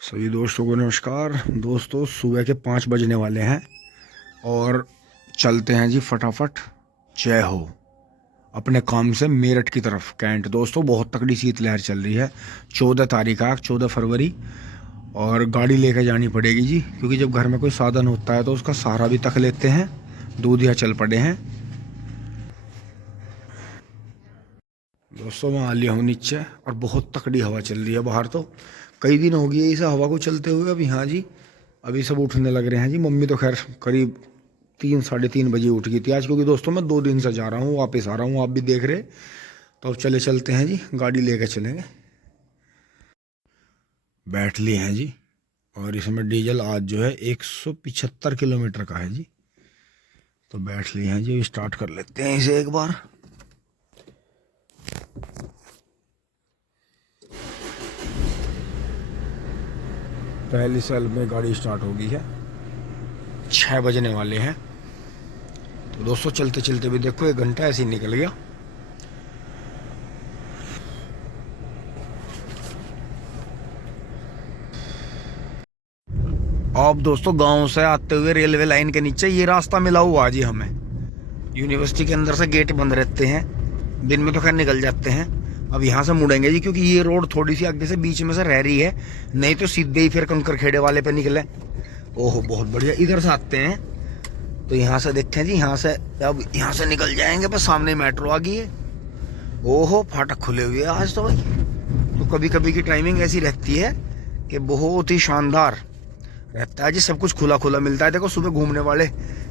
सभी दोस्तों को नमस्कार। दोस्तों सुबह के 5 बजने वाले हैं और चलते हैं जी फटाफट। जय हो अपने काम से मेरठ की तरफ कैंट। दोस्तों बहुत तगड़ी शीतलहर चल रही है। 14 तारीख है, 14 फरवरी। और गाड़ी लेकर जानी पड़ेगी जी, क्योंकि जब घर में कोई साधन होता है तो उसका सहारा भी तक लेते हैं। दूधिया चल पड़े हैं दोस्तों। मैं आ लिया हूँ नीचे और बहुत तकड़ी हवा चल रही है बाहर। तो कई दिन हो गए इस हवा को चलते हुए। अभी हाँ जी, अभी सब उठने लग रहे हैं जी। मम्मी तो खैर करीब 3 साढ़े 3 बजे उठ गई थी आज, क्योंकि दोस्तों मैं 2 दिन से जा रहा हूँ, वापस आ रहा हूँ, आप भी देख रहे। तो अब चलते हैं जी, गाड़ी लेकर चलेंगे। बैठ लिए हैं जी। और इसमें डीजल आज जो है 175 किलोमीटर का है जी। तो बैठ लिए हैं जी, स्टार्ट कर लेते हैं इसे एक बार। पहली सेल में गाड़ी स्टार्ट हो गई है। 6 बजने वाले हैं। तो दोस्तों चलते चलते भी देखो 1 घंटा ऐसे ही निकल गया। अब दोस्तों गांव से आते हुए रेलवे लाइन के नीचे ये रास्ता मिला हुआ जी हमें। यूनिवर्सिटी के अंदर से गेट बंद रहते हैं, दिन में तो खैर निकल जाते हैं। अब यहाँ से मुड़ेंगे जी, क्योंकि ये रोड थोड़ी सी आगे से बीच में से रह रही है, नहीं तो सीधे ही फिर कंकर खेड़े वाले पे निकले। ओहो बहुत बढ़िया, इधर से आते हैं। तो यहाँ से देखते हैं जी, यहाँ से अब यहाँ से निकल जाएंगे, बस सामने मेट्रो आ गई है। ओहो फाटक खुले हुए आज तो भाई। तो कभी कभी की टाइमिंग ऐसी रहती है कि बहुत ही शानदार रहता है जी, सब कुछ खुला खुला मिलता है। देखो सुबह घूमने वाले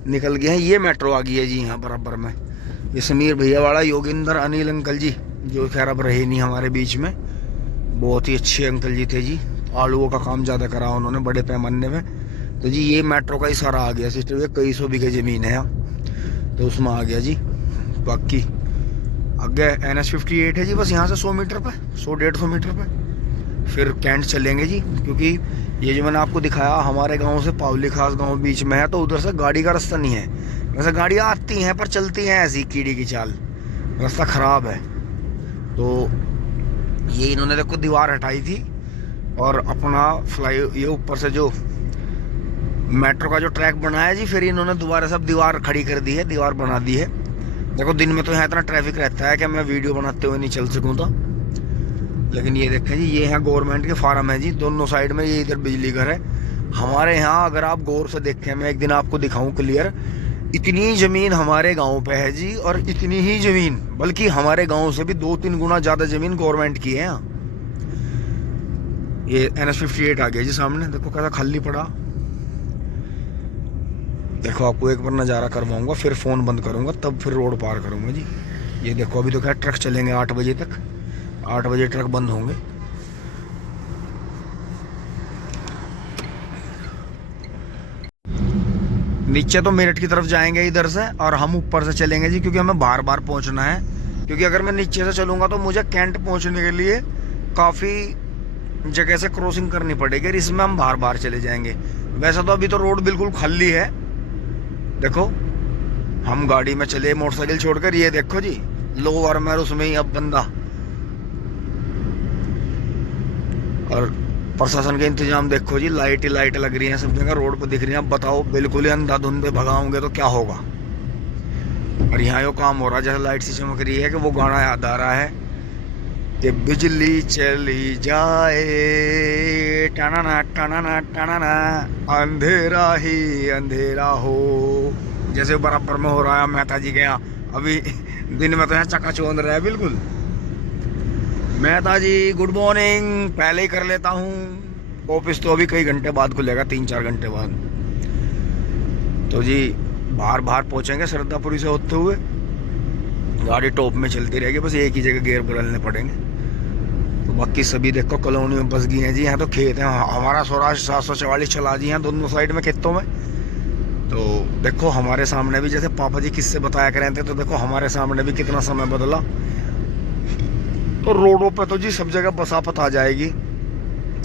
निकल गए हैं। ये मेट्रो आ गई है जी यहाँ बराबर में। ये समीर भैया वाला योगेंद्र अनिल अंकल जी, जो खैर अब रहे नहीं हमारे बीच में, बहुत ही अच्छे अंकल जी थे जी। आलूओं का काम ज़्यादा करा उन्होंने बड़े पैमाने में। तो जी ये मेट्रो का ही सारा आ गया सिस्टम। ये कई सौ बीघे ज़मीन है तो उसमें आ गया जी। बाकी आगे NH58 है जी, बस यहाँ से 100 मीटर पर, 100-150 मीटर पर फिर कैंट चलेंगे जी। क्योंकि ये जो मैंने आपको दिखाया हमारे गांव से पावली खास गांव बीच में है, तो उधर से गाड़ी का रास्ता नहीं है। वैसे गाड़ियाँ आती हैं पर चलती हैं ऐसी कीड़ी की चाल, रास्ता ख़राब है। तो ये इन्होंने देखो दीवार हटाई थी और अपना फ्लाई ये ऊपर से जो मेट्रो का जो ट्रैक बनाया जी, फिर इन्होंने दोबारा सब दीवार खड़ी कर दी है, दीवार बना दी है। देखो दिन में तो यहाँ इतना ट्रैफिक रहता है कि मैं वीडियो बनाते हुए नहीं चल सकूँ तो। लेकिन ये देखें जी, ये यहाँ गवर्नमेंट के फार्म है जी, दोनों साइड में। ये इधर बिजली घर है हमारे यहाँ। अगर आप गौर से देखें, मैं एक दिन आपको दिखाऊं क्लियर, इतनी ज़मीन हमारे गांव पे है जी, और इतनी ही ज़मीन, बल्कि हमारे गांव से भी 2-3 गुना ज़्यादा ज़मीन गवर्नमेंट की है यहाँ। ये NH58 आ गया जी सामने, देखो कैसा खाली पड़ा। देखो आपको एक बार नज़ारा करवाऊंगा, फिर फ़ोन बंद करूंगा, तब फिर रोड पार करूंगा जी। ये देखो अभी तो क्या ट्रक चलेंगे 8 बजे तक। 8 बजे ट्रक बंद होंगे। नीचे तो मेरठ की तरफ जाएंगे इधर से, और हम ऊपर से चलेंगे जी, क्योंकि हमें बार बार पहुंचना है। क्योंकि अगर मैं नीचे से चलूंगा तो मुझे कैंट पहुंचने के लिए काफ़ी जगह से क्रॉसिंग करनी पड़ेगी, इसमें हम बार बार चले जाएंगे। वैसे तो अभी तो रोड बिल्कुल खाली है। देखो हम गाड़ी में चले मोटरसाइकिल छोड़कर, ये देखो जी लोअर में, उसमें ही अब बंदा। और प्रशासन के इंतजाम देखो जी, लाइट ही लाइट लग रही हैं सब जगह, रोड पर दिख रही हैं। अब बताओ बिल्कुल ही अंधाधुंधे भगाओगे तो क्या होगा। और यहाँ यो काम हो रहा है, जैसे लाइट सी चमक रही है कि वो गाना याद आ रहा है कि बिजली चली जाए टनाना टनाना टनाना, अंधेरा ही अंधेरा हो, जैसे बराबर में हो रहा है मेहता जी के यहाँ। अभी दिन में तो यहाँ चकाचौंध रहा है बिल्कुल। मेहता जी गुड मॉर्निंग, पहले ही कर लेता हूँ। ऑफिस तो अभी कई घंटे बाद खुलेगा, 3-4 घंटे बाद। तो जी बाहर बाहर पहुँचेंगे श्रद्धापुरी से होते हुए। गाड़ी टॉप में चलती रहेगी, बस एक ही जगह गियर बदलने पड़ेंगे। तो बाकी सभी देखो कॉलोनी में बस गई हैं जी। यहाँ तो खेत है, हमारा स्वराज 744 चला जी हैं दोनों साइड में खेतों में। तो देखो हमारे सामने भी, जैसे पापा जी किससे बताया करें थे, तो देखो हमारे सामने भी कितना समय बदला। तो रोडों पे तो जी सब जगह बसापत आ जाएगी,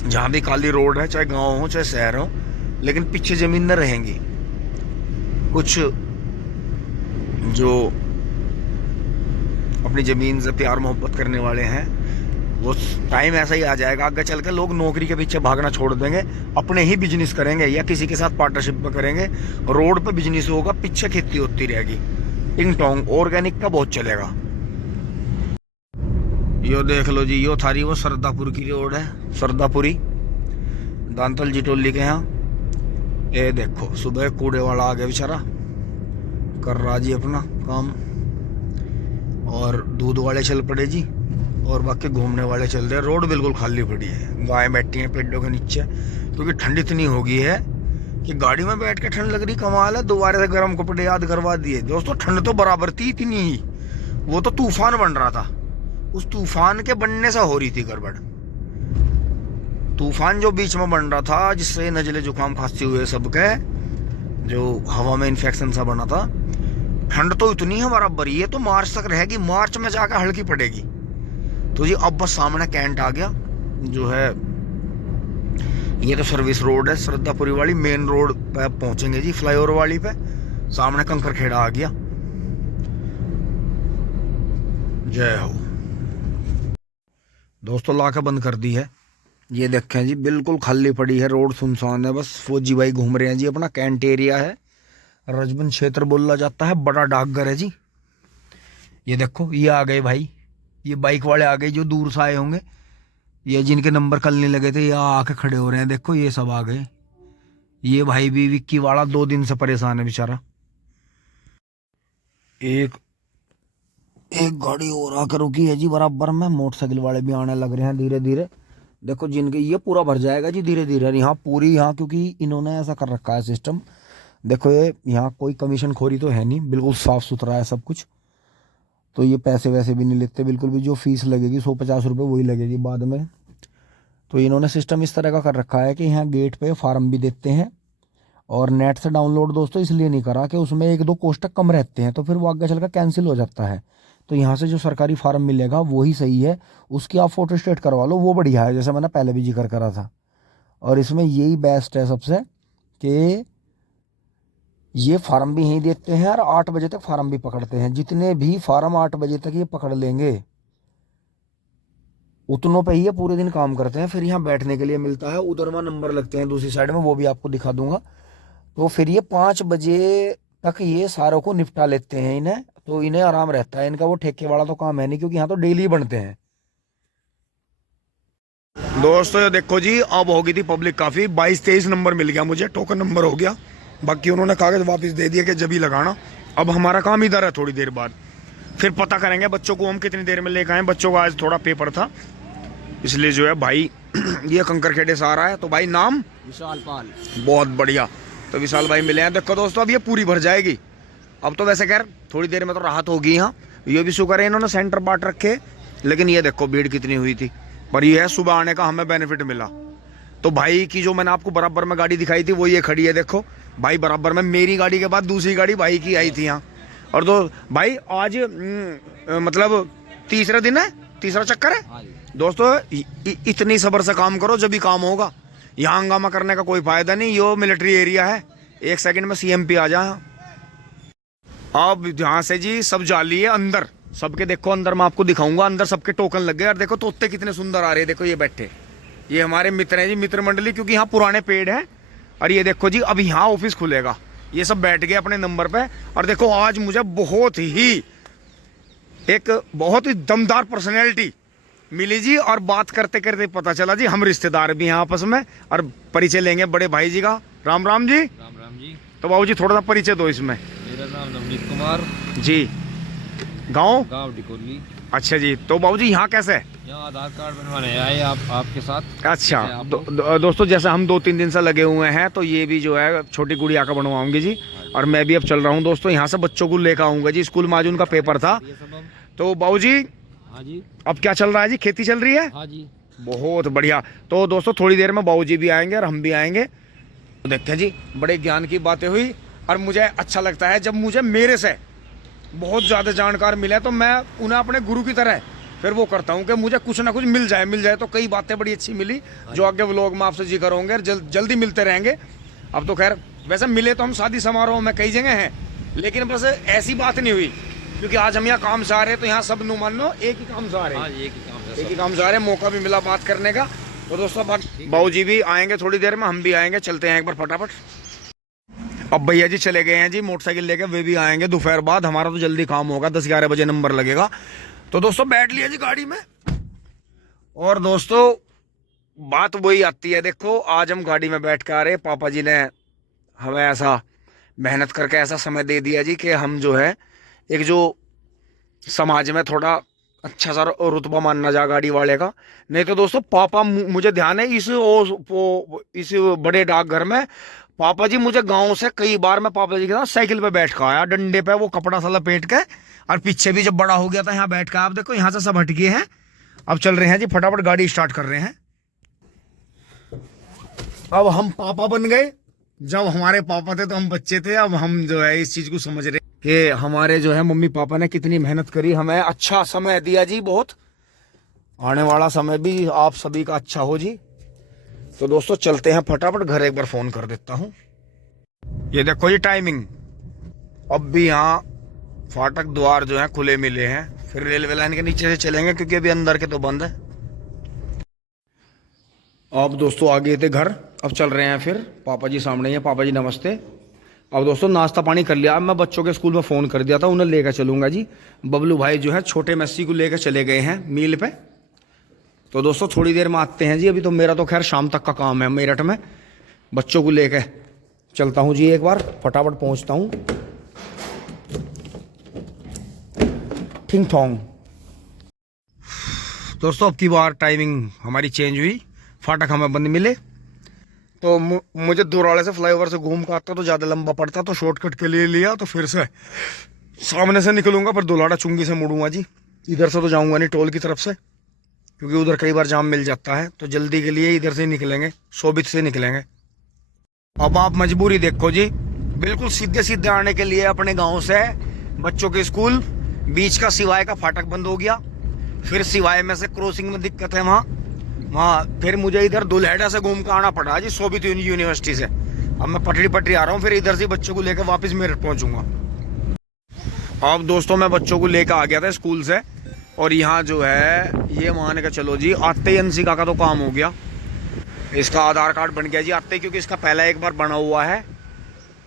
जहाँ भी खाली रोड है, चाहे गांव हो चाहे शहर हो। लेकिन पीछे जमीन न रहेंगी। कुछ जो अपनी ज़मीन से प्यार मोहब्बत करने वाले हैं, वो टाइम ऐसा ही आ जाएगा आगे चल के, लोग नौकरी के पीछे भागना छोड़ देंगे, अपने ही बिजनेस करेंगे या किसी के साथ पार्टनरशिप में करेंगे। रोड पे बिजनेस होगा, पीछे खेती होती रहेगी। टिंग टोंग ऑर्गेनिक का बहुत चलेगा। यो देख लो जी, यो थारी वो सरदापुर की रोड है, सरदापुरी दांतल जी टोली के यहाँ। ये देखो सुबह कूड़े वाला आ गया बेचारा, कर रहा जी अपना काम, और दूध वाले चल पड़े जी, और बाकी घूमने वाले चल रहे। रोड बिल्कुल खाली पड़ी है, गायें बैठी हैं पेड़ों के नीचे, क्योंकि ठंड इतनी हो गई है कि गाड़ी में बैठ के ठंड लग रही। कमाल है, दोबारा से गर्म कपड़े याद करवा दिए दोस्तों। ठंड तो बराबर थी इतनी ही, वो तो तूफान बन रहा था, उस तूफान के बनने से हो रही थी गड़बड़। तूफान जो बीच में बन रहा था जिससे नजले जुकाम खांसी हुए सबके, जो हवा में इन्फेक्शन सा बना था। ठंड तो इतनी है बराबर, ये तो मार्च तक रहेगी, मार्च में जाकर हल्की पड़ेगी। तो जी अब बस सामने कैंट आ गया जो है, ये तो सर्विस रोड है श्रद्धापुरी वाली, मेन रोड पे पहुंचेंगे जी, फ्लाईओवर वाली पे। सामने कंकर खेड़ा आ गया। जय हो दोस्तों, लाके बंद कर दी है। ये देखें जी बिल्कुल खाली पड़ी है, रोड सुनसान है, बस फौजी भाई घूम रहे हैं जी। अपना कैंट एरिया है, रजबन क्षेत्र बोला जाता है, बड़ा डाकघर है जी। ये देखो ये आ गए भाई, ये बाइक वाले आ गए जो दूर से आए होंगे, ये जिनके नंबर कल नहीं लगे थे, ये आके खड़े हो रहे हैं। देखो ये सब आ गए। ये भाई भी विक्की वाला 2 दिन से परेशान है बेचारा। एक गाड़ी और आकर रुकी है जी बराबर में, मोटरसाइकिल वाले भी आने लग रहे हैं धीरे धीरे। देखो जिनके ये पूरा भर जाएगा जी धीरे धीरे, यहाँ पूरी, यहाँ क्योंकि इन्होंने ऐसा कर रखा है सिस्टम। देखो ये यहाँ कोई कमीशन खोरी तो है नहीं, बिल्कुल साफ सुथरा है सब कुछ। तो ये पैसे वैसे भी नहीं लेते बिल्कुल भी, जो फीस लगेगी 150 रुपये वही लगेगी बाद में। तो इन्होंने सिस्टम इस तरह का कर रखा है कि यहाँ गेट पे फार्म भी देते हैं, और नेट से डाउनलोड दोस्तों इसलिए नहीं करा कि उसमें 1-2 कोष्टक कम रहते हैं, तो फिर वो आगे चलकर कैंसिल हो जाता है। तो यहाँ से जो सरकारी फार्म मिलेगा वही सही है, उसकी आप फोटो स्टेट करवा लो, वो बढ़िया है, जैसे मैंने पहले भी जिक्र करा था। और इसमें यही बेस्ट है सबसे कि ये फार्म भी यहीं देते हैं, और 8 बजे तक फार्म भी पकड़ते हैं। जितने भी फार्म 8 बजे तक ये पकड़ लेंगे उतनों पे ही ये पूरे दिन काम करते हैं। फिर यहाँ बैठने के लिए मिलता है, उधर वहाँ नंबर लगते हैं दूसरी साइड में, वो भी आपको दिखा दूंगा। तो फिर ये 5 बजे तक ये सारों को निपटा लेते हैं इन्हें, तो इन्हें आराम रहता है। इनका वो ठेके वाला तो काम है नहीं, क्योंकि यहाँ तो डेली बनते हैं। दोस्तों ये देखो जी, अब हो गई थी पब्लिक काफी, 22-23 नंबर मिल गया मुझे, टोकन नंबर हो गया। बाकी उन्होंने कागज वापस दे दिया कि जब ही लगाना। अब हमारा काम इधर है, थोड़ी देर बाद फिर पता करेंगे बच्चों को हम कितनी देर में लेकर आए। बच्चों का आज थोड़ा पेपर था, इसलिए जो है भाई ये कंकर खेड़े से आ रहा है। तो भाई नाम विशाल पाल। बहुत बढ़िया, तो विशाल भाई मिले हैं। देखो दोस्तों अब ये पूरी भर जाएगी। अब तो वैसे खैर थोड़ी देर में तो राहत होगी यहाँ, ये भी शुक्र है इन्होंने सेंटर बांट रखे। लेकिन ये देखो भीड़ कितनी हुई थी, पर ये है सुबह आने का हमें बेनिफिट मिला। तो भाई की जो मैंने आपको बराबर में गाड़ी दिखाई थी वो ये खड़ी है, देखो भाई बराबर में। मेरी गाड़ी के बाद दूसरी गाड़ी भाई की आई थी यहाँ। और दो भाई आज मतलब तीसरा दिन है, तीसरा चक्कर है दोस्तों। इतनी सब्र से काम करो, जब भी काम होगा। यहाँ हंगामा करने का कोई फायदा नहीं, यो मिलिट्री एरिया है, 1 सेकंड में CMP आ जाए। अब यहाँ से जी सब जाली है अंदर, सबके देखो अंदर मैं आपको दिखाऊंगा, अंदर सबके टोकन लग गए। और देखो तोते कितने सुंदर आ रहे हैं, देखो ये बैठे, ये हमारे मित्र हैं जी, मित्र मंडली, क्योंकि यहाँ पुराने पेड़ हैं। और ये देखो जी अब यहाँ ऑफिस खुलेगा, ये सब बैठ गए अपने नंबर पे। और देखो आज मुझे बहुत ही दमदार पर्सनैलिटी मिली जी, और बात करते करते पता चला जी हम रिश्तेदार भी हैं आपस में। और परिचय लेंगे बड़े भाई जी का। राम राम जी। राम राम जी। तो बाबू जी थोड़ा सा परिचय दो इसमें। मेरा नाम नवनीत कुमार जी, गांव डिकोली। अच्छा जी, तो बाबू जी यहाँ कैसे है? यहाँ आधार कार्ड बनवाने आए आपके साथ। अच्छा दोस्तों जैसे हम 2-3 दिन से लगे हुए हैं, तो ये भी जो है छोटी गुड़िया का बनवाऊंगी जी। और मैं भी अब चल रहा हूँ दोस्तों, यहाँ से बच्चों को लेकर आऊंगा जी, स्कूल में आज उनका पेपर था। तो बाबू जी हाँ जी, अब क्या चल रहा है जी? खेती चल रही है? हाँ जी, बहुत बढ़िया। तो दोस्तों थोड़ी देर में बाबू जी भी आएंगे और हम भी आएंगे। तो देखते हैं जी, बड़े ज्ञान की बातें हुई। और मुझे अच्छा लगता है जब मुझे मेरे से बहुत ज़्यादा जानकार मिले, तो मैं उन्हें अपने गुरु की तरह फिर वो करता हूँ कि मुझे कुछ ना कुछ मिल जाए। तो कई बातें बड़ी अच्छी मिली जो आगे व्लॉग में आपसे जिक्र होंगे, जल्दी मिलते रहेंगे। अब तो खैर वैसे मिले तो हम शादी समारोह में कई जगह हैं, लेकिन बस ऐसी बात नहीं हुई, क्योंकि आज हम यहाँ काम से आ रहे हैं। तो यहाँ सब नु मान लो एक ही काम से आ रहे हैं। एक ही काम एक ही काम जा रहे हैं, मौका भी मिला बात करने का। तो दोस्तों बाबू जी भी आएंगे थोड़ी देर में, हम भी आएंगे, चलते हैं एक बार फटाफट। अब भैया जी चले गए हैं जी मोटरसाइकिल लेके, वे भी आएंगे दोपहर बाद। हमारा तो जल्दी काम होगा, 10-11 बजे नंबर लगेगा। तो दोस्तों बैठ लिया जी गाड़ी में। और दोस्तों बात वही आती है, देखो आज हम गाड़ी में बैठ के आ रहे, पापा जी ने हमें ऐसा मेहनत करके ऐसा समय दे दिया जी कि हम जो है एक जो समाज में थोड़ा अच्छा सा रुतबा मानना जा गाड़ी वाले का। नहीं तो दोस्तों पापा, मुझे ध्यान है इस बड़े डाकघर में पापा जी मुझे गांव से कई बार मैं पापा जी के साथ साइकिल पे बैठ कर आया, डंडे पे वो कपड़ा सा लपेट के। और पीछे भी जब बड़ा हो गया था यहाँ बैठ कर, आप देखो यहाँ से सब हट गए हैं। अब चल रहे हैं जी फटाफट, गाड़ी स्टार्ट कर रहे हैं। अब हम पापा बन गए, जब हमारे पापा थे तो हम बच्चे थे। अब हम जो है इस चीज को समझ रहे कि हमारे जो है मम्मी पापा ने कितनी मेहनत करी, हमें अच्छा समय दिया जी बहुत। आने वाला समय भी आप सभी का अच्छा हो जी। तो दोस्तों चलते हैं फटाफट घर, एक बार फोन कर देता हूं। ये देखो ये टाइमिंग, अब भी यहाँ फाटक द्वार जो है खुले मिले हैं। फिर रेलवे लाइन के नीचे से चलेंगे क्योंकि अभी अंदर के तो बंद है। अब दोस्तों आ गए थे घर, अब चल रहे हैं फिर। पापा जी सामने ही हैं, पापा जी नमस्ते। अब दोस्तों नाश्ता पानी कर लिया। अब मैं बच्चों के स्कूल में फ़ोन कर दिया था, उन्हें लेकर चलूंगा जी। बबलू भाई जो है छोटे मैसी को लेकर चले गए हैं मील पे। तो दोस्तों थोड़ी देर में आते हैं जी। अभी तो मेरा तो खैर शाम तक का काम है मेरठ में। बच्चों को लेकर चलता हूँ जी, एक बार फटाफट पहुँचता हूँ। ठिंग ठोंग। दोस्तों अब की बार टाइमिंग हमारी चेंज हुई, फाटक हमें बंद मिले। तो मुझे दोराले से फ्लाईओवर से घूम कर आता तो ज़्यादा लंबा पड़ता, तो शॉर्टकट के लिए लिया। तो फिर से सामने से निकलूंगा, पर दोलाड़ा चुंगी से मुड़ूंगा जी। इधर से तो जाऊंगा नहीं टोल की तरफ से, क्योंकि उधर कई बार जाम मिल जाता है। तो जल्दी के लिए इधर से निकलेंगे, शोभित से निकलेंगे। अब आप मजबूरी देखो जी, बिल्कुल सीधे सीधे आने के लिए अपने गाँव से बच्चों के स्कूल, बीच का सिवाय का फाटक बंद हो गया। फिर सिवाय में से क्रॉसिंग में दिक्कत है वहाँ फिर मुझे इधर दुल्हेड़ा से घूम कर आना पड़ा जी, शोभित यूनिवर्सिटी से। अब मैं पटरी आ रहा हूँ, फिर इधर से बच्चों को लेकर वापस मेरठ पहुँचूंगा। अब दोस्तों मैं बच्चों को लेकर आ गया था स्कूल से, और यहाँ जो है ये मान के चलो जी आते ही अंशिका का तो काम हो गया। इसका आधार कार्ड बन गया जी आते ही, क्योंकि इसका पहला एक बार बना हुआ है,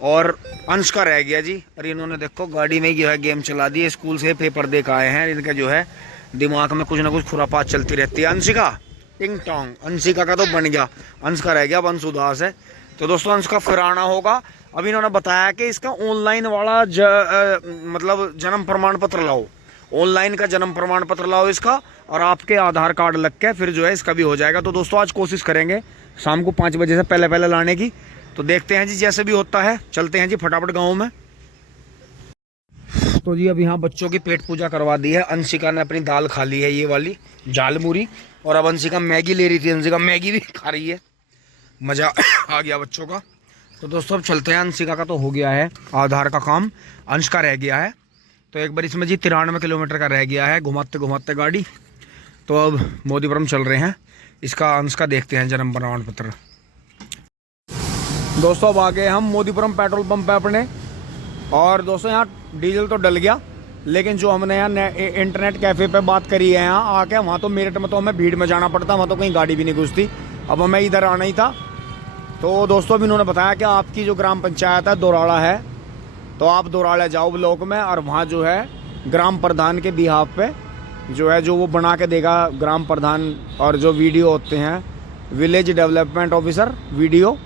और अंश का रह गया जी। और इन्होंने देखो गाड़ी में जो है गेम चला दी। स्कूल से पेपर दे के आए हैं, इनका जो है दिमाग में कुछ ना कुछ खुरापात चलती रहती है। अंशिका टिंग टोंग, अंशिका का तो बन गया, अंश का रह गया, अब अंश उदास है। तो दोस्तों अंश का फिर आना होगा। अब इन्होंने बताया कि इसका ऑनलाइन वाला मतलब जन्म प्रमाण पत्र लाओ, ऑनलाइन का जन्म प्रमाण पत्र लाओ इसका, और आपके आधार कार्ड लग के फिर जो है इसका भी हो जाएगा। तो दोस्तों आज कोशिश करेंगे शाम को 5 बजे से पहले लाने की। तो देखते हैं जी जैसे भी होता है। चलते हैं जी फटाफट गाँव में। तो जी अब यहाँ बच्चों की पेट पूजा करवा दी है। अंशिका ने अपनी दाल खा ली है, ये वाली झालमुरी, और अब अंशिका मैगी ले रही थी, अंशिका मैगी भी खा रही है। मज़ा आ गया बच्चों का। तो दोस्तों अब चलते हैं। अंशिका का तो हो गया है आधार का काम, अंश का रह गया है। तो एक बार इसमें जी 93 किलोमीटर का रह गया है घुमाते घुमाते गाड़ी। तो अब मोदीपुरम चल रहे हैं, इसका अंश का देखते हैं जन्म प्रमाण पत्र। दोस्तों अब आ गए हम मोदीपुरम पेट्रोल पंप पे अपने। और दोस्तों यहाँ डीजल तो डल गया, लेकिन जो हमने यहाँ इंटरनेट कैफ़े पे बात करी है यहाँ आके, वहाँ तो मेरठ में तो हमें भीड़ में जाना पड़ता, वहाँ तो कहीं गाड़ी भी नहीं घुसती। अब हमें इधर आना ही था। तो दोस्तों अब इन्होंने बताया कि आपकी जो ग्राम पंचायत है दोराड़ा है, तो आप दोराड़ा जाओ ब्लॉक में, और वहाँ जो है ग्राम प्रधान के बिहाफ पे जो है जो वो बना के देगा ग्राम प्रधान, और जो वीडियो होते हैं village development officer, video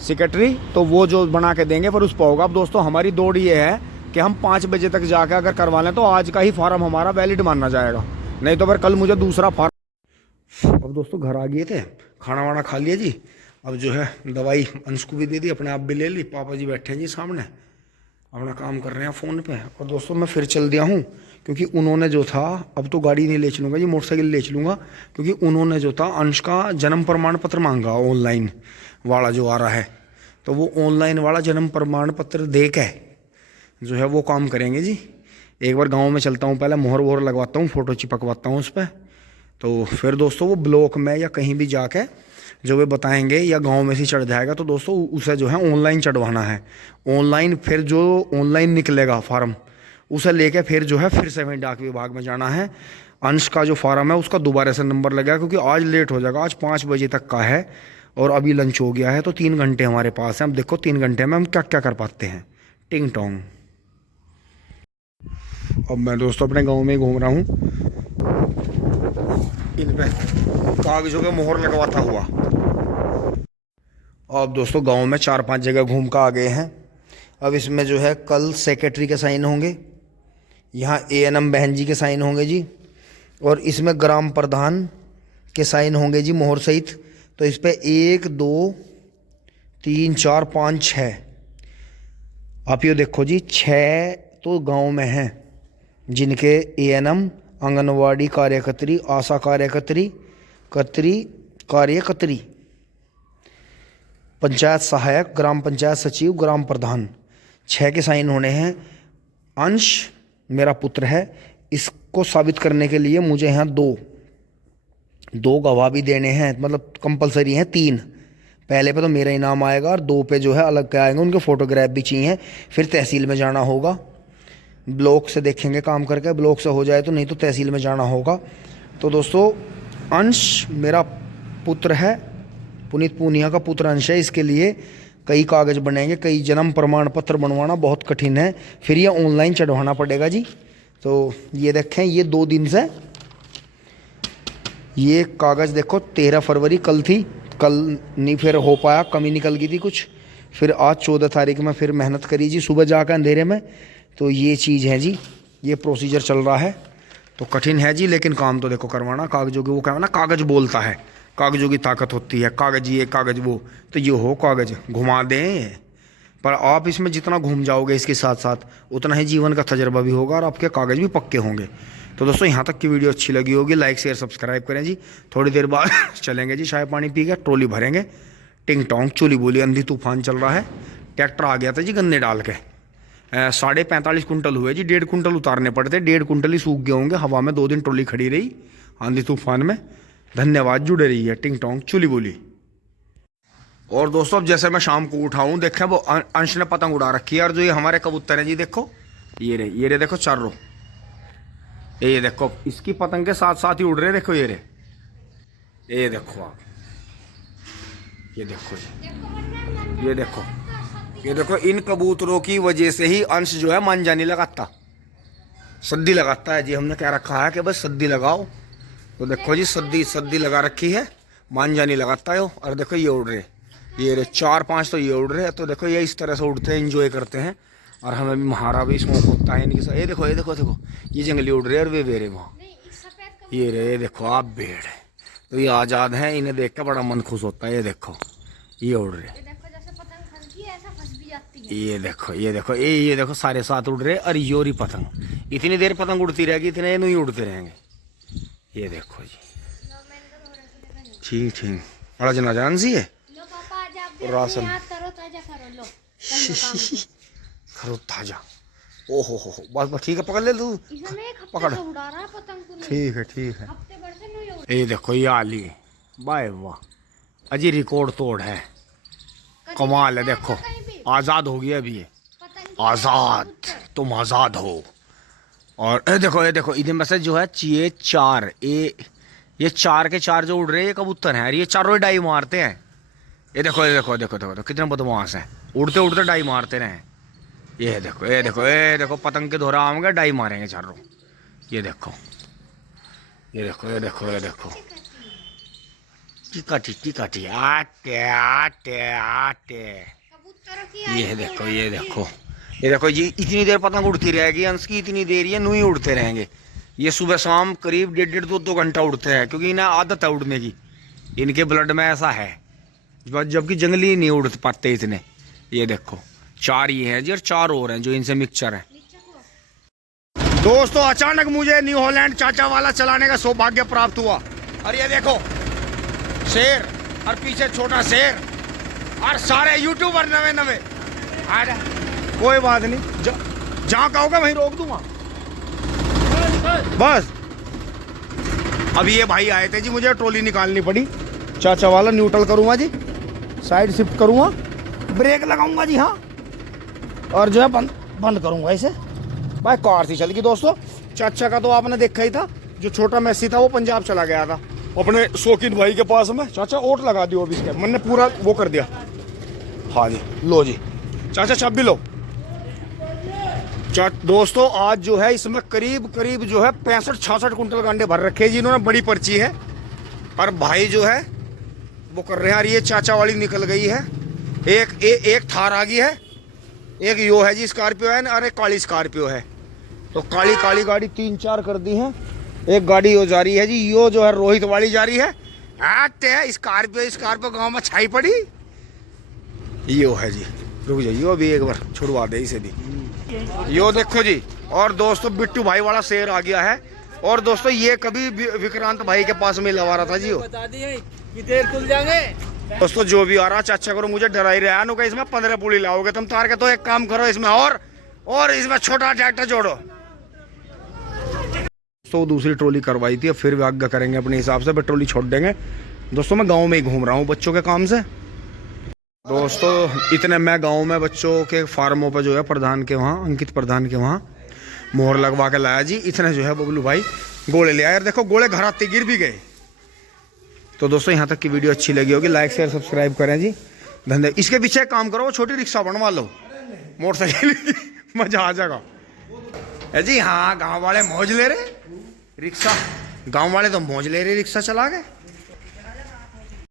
secretary, तो वो जो बना के देंगे फिर उस पर होगा। अब दोस्तों हमारी दौड़ ये है कि हम 5 बजे तक जाकर अगर करवा लें तो आज का ही फार्म हमारा वैलिड माना जाएगा, नहीं तो फिर कल मुझे दूसरा फार्म। अब दोस्तों घर आ गए थे, खाना वाना खा लिया जी। अब जो है दवाई अंश को भी दे दी, अपने आप भी ले ली। पापा जी बैठे हैं जी सामने, अपना काम कर रहे हैं फ़ोन पे। और दोस्तों मैं फिर चल दिया हूँ, क्योंकि उन्होंने जो था, अब तो गाड़ी नहीं ले चलूँगा जी, मोटरसाइकिल ले चलूँगा, क्योंकि उन्होंने जो था अंश का जन्म प्रमाण पत्र मांगा ऑनलाइन वाला जो आ रहा है। तो वो ऑनलाइन वाला जन्म प्रमाण पत्र दे के जो है वो काम करेंगे जी। एक बार गांव में चलता हूँ, पहले मोहर वोहर लगवाता हूँ, फ़ोटो चिपकवाता हूँ उस पर। तो फिर दोस्तों वो ब्लॉक में या कहीं भी जाके जो वे बताएंगे, या गांव में से चढ़ जाएगा, तो दोस्तों उसे जो है ऑनलाइन चढ़वाना है। ऑनलाइन फिर जो ऑनलाइन निकलेगा फार्म, उसे लेके फिर जो है फिर से वहीं डाक विभाग में जाना है। अंश का जो फार्म है उसका दोबारा से नंबर लगा, क्योंकि आज लेट हो जाएगा। आज 5 बजे तक का है और अभी लंच हो गया है, तो 3 घंटे हमारे पास हैं। अब देखो 3 घंटे में हम क्या क्या कर पाते हैं। टिंग टोंग। अब मैं दोस्तों अपने गांव में घूम रहा हूँ, इन पे कागजों के मोहर लगवाता हुआ। अब दोस्तों गांव में 4-5 जगह घूम कर आ गए हैं। अब इसमें जो है कल सेक्रेटरी के साइन होंगे, यहाँ ANM बहन जी के साइन होंगे जी, और इसमें ग्राम प्रधान के साइन होंगे जी मोहर सहित। तो इस पे 1 2 3 4 5 6, आप ये देखो जी 6 तो गांव में हैं जिनके ANM, आंगनवाड़ी कार्यकर्त्री, आशा कार्यकर्त्री, कार्यकर्त्री, पंचायत सहायक, ग्राम पंचायत सचिव, ग्राम प्रधान, 6 के साइन होने हैं। अंश मेरा पुत्र है, इसको साबित करने के लिए मुझे यहाँ दो गवाह भी देने हैं, मतलब कंपलसरी हैं 3। पहले पे तो मेरा ही नाम आएगा और 2 पे जो है अलग के आएंगे, उनके फोटोग्राफ भी चाहिए। फिर तहसील में जाना होगा, ब्लॉक से देखेंगे काम करके, ब्लॉक से हो जाए तो, नहीं तो तहसील में जाना होगा। तो दोस्तों अंश मेरा पुत्र है, पुनीत पूनिया का पुत्र अंश है। इसके लिए कई कागज़ बनेंगे, कई जन्म प्रमाण पत्र बनवाना बहुत कठिन है, फिर ये ऑनलाइन चढ़वाना पड़ेगा जी। तो ये देखें, ये 2 दिन से ये कागज़ देखो 13 फरवरी कल थी, कल नहीं फिर हो पाया, कमी निकल गई थी कुछ। फिर आज 14 तारीख में फिर मेहनत करी जी सुबह जाकर अंधेरे में। तो ये चीज़ है जी, ये प्रोसीजर चल रहा है। तो कठिन है जी, लेकिन काम तो देखो करवाना। कागज़ों की वो कहना ना, कागज़ बोलता है, कागज़ों की ताकत होती है, कागज़ ये कागज़ वो। तो ये हो कागज़ घुमा दें, पर आप इसमें जितना घूम जाओगे इसके साथ साथ उतना ही जीवन का तजर्बा भी होगा और आपके कागज़ भी पक्के होंगे। तो दोस्तों यहाँ तक की वीडियो अच्छी लगी होगी, लाइक शेयर सब्सक्राइब करें जी। थोड़ी देर बाद चलेंगे जी चाय पानी पी के, ट्रॉली भरेंगे। टिंग टोंग चूली बोली, अंधी तूफान चल रहा है। ट्रैक्टर आ गया था जी गन्ने डाल के, 45.5 कुंटल हुए जी, 1.5 कुंटल उतारने पड़ते, 1.5 कुंटल ही सूख गए होंगे हवा में। 2 दिन ट्रॉली खड़ी रही आंधी तूफान में। धन्यवाद, जुड़े रही है टिंग टोंग चूली बोली। और दोस्तों अब जैसे मैं शाम को उठाऊं, देखें वो अंश ने पतंग उड़ा रखी है। और जो ये हमारे कबूतर हैं जी, देखो ये रे देखो चारों, ये देखो इसकी पतंग के साथ साथ ही उड़ रहे, देखो ये देखो आप, ये देखो ये देखो इन कबूतरों की वजह से ही अंश जो है मान जाने लगाता, सद्दी लगाता है जी। हमने क्या रखा है कि बस सद्दी लगाओ, तो देखो जी सद्दी लगा रखी है, मान जाने लगाता है। और देखो ये उड़ रहे, ये रे 4-5 तो ये उड़ रहे हैं। तो देखो ये इस तरह से उड़ते हैं, एंजॉय करते हैं, और हमें भी महारा भी स्मोक होता है इनके साथ। ये देखो ये जंगली उड़ रहे हैं और वे वेरे वहाँ, ये देखो आप भेड़, तो ये आज़ाद हैं, इन्हें देख के बड़ा मन खुश होता है। ये देखो ये उड़ रहे, ये देखो सारे साथ उड़ रहे। और योरी पतंग, इतनी देर पतंग उड़ती रहेगी, इतने नहीं उड़ते रहेंगे। ये देखो जी, ठीक बड़ा जना जान सी है राशन करो ताजा। ओहो हो बस ठीक है, पकड़ ले तू, पकड़, ठीक है। ये देखो ये आली, वाह वाह, अजी रिकॉर्ड तोड़ है, कमाल है। देखो आज़ाद हो गया अभी ये, आज़ाद, तुम आज़ाद हो। और ये देखो इधर में से जो है ये 4 ये 4 के 4 जो उड़ रहे हैं ये कबूतर हैं, ये चारों ही डाई मारते हैं। ये देखो कितने बदमाश हैं, उड़ते उड़ते डाई मारते रहे। ये देखो पतंग के दोहरा आएंगे, डाई मारेंगे चारों। ये देखो टिकाटी आटे। ये देखो जी, इतनी देर पतंग उड़ती रहेगी अंश की, इतनी देर ये नुई उड़ते रहेंगे। ये सुबह शाम करीब 1.5-2 घंटा उड़ते हैं, क्योंकि इन्हें आदत है उड़ने की, इनके ब्लड में ऐसा है, जबकि जंगली नहीं उड़ पाते इतने। ये देखो 4 ये हैं जी, और 4 और हैं जो इनसे मिक्सचर है। दोस्तों अचानक मुझे न्यू हॉलैंड चाचा वाला चलाने का सौभाग्य प्राप्त हुआ। और ये देखो शेर, और पीछे छोटा शेर, और सारे यूट्यूबर नवे। कोई बात नहीं, जहाँ कहोगे वहीं रोक दूंगा बस। अभी ये भाई आए थे जी, मुझे ट्रॉली निकालनी पड़ी, चाचा वाला न्यूट्रल करूंगा जी, साइड शिफ्ट करूंगा, ब्रेक लगाऊंगा जी हाँ, और जो है बंद करूंगा इसे। भाई कार सी चल गई दोस्तों। चाचा का तो आपने देखा ही था, जो छोटा मैसी था वो पंजाब चला गया था अपने शौकीन भाई के पास में। चाचा ओट लगा दियो अभी इसके, मैंने पूरा वो कर दिया। हाँ जी लो जी चाचा चाबी लो। दोस्तों आज जो है इसमें करीब करीब जो है 65-66 कुंटल गांडे भर रखे जी इन्होंने, बड़ी पर्ची है। और भाई जो है वो कर रहे हैं। ये चाचा वाली निकल गई है, एक थार आ गई है, एक यो है जी स्कॉर्पियो है, और एक काली स्कॉर्पियो है। तो काली काली गाड़ी 3-4 कर दी हैं। एक गाड़ी यो जा रही है जी, यो जो है रोहित वाली जा रही है। आते स्कॉर्पियो गांव में छाई पड़ी। यो है जी, रुक जाइए यो भी एक बार छुड़वा दे इसे भी। यो देखो जी। और दोस्तों बिट्टू भाई वाला शेर आ गया है। और दोस्तों ये कभी विक्रांत भाई के पास में लगा रहा था जी। बता दिए कि देर खुल जाएंगे। दोस्तों जो भी आ रहा चाचा करो मुझे डरा ही रहा है। इसमें 15 पुली लाओगे तुम तार के, तो एक काम करो इसमें और इसमें छोटा ट्रैक्टर जोड़ो। तो दूसरी ट्रॉली करवाई थी, अब फिर भी आज्ञा करेंगे अपने हिसाब से, ट्रॉली छोड़ देंगे। दोस्तों मैं गाँव में ही घूम रहा हूँ बच्चों के काम से। दोस्तों इतने मैं गाँव में बच्चों के फार्मों पर जो है प्रधान के वहाँ, अंकित प्रधान के वहाँ मोहर लगवा के लाया जी। इतने जो है बबलू भाई गोले ले आए। यार देखो गोले घर आते गिर भी गए। तो दोस्तों यहाँ तक की वीडियो अच्छी लगी होगी, लाइक शेयर सब्सक्राइब करें जी। धन्यवाद। इसके पीछे काम करो, छोटी रिक्शा बनवा लो मोटरसाइकिल की, मजा आ जाएगा। है जी हाँ गाँव वाले मौज ले रहे रिक्शा, गाँव वाले तो मौज ले रहे रिक्शा चला के।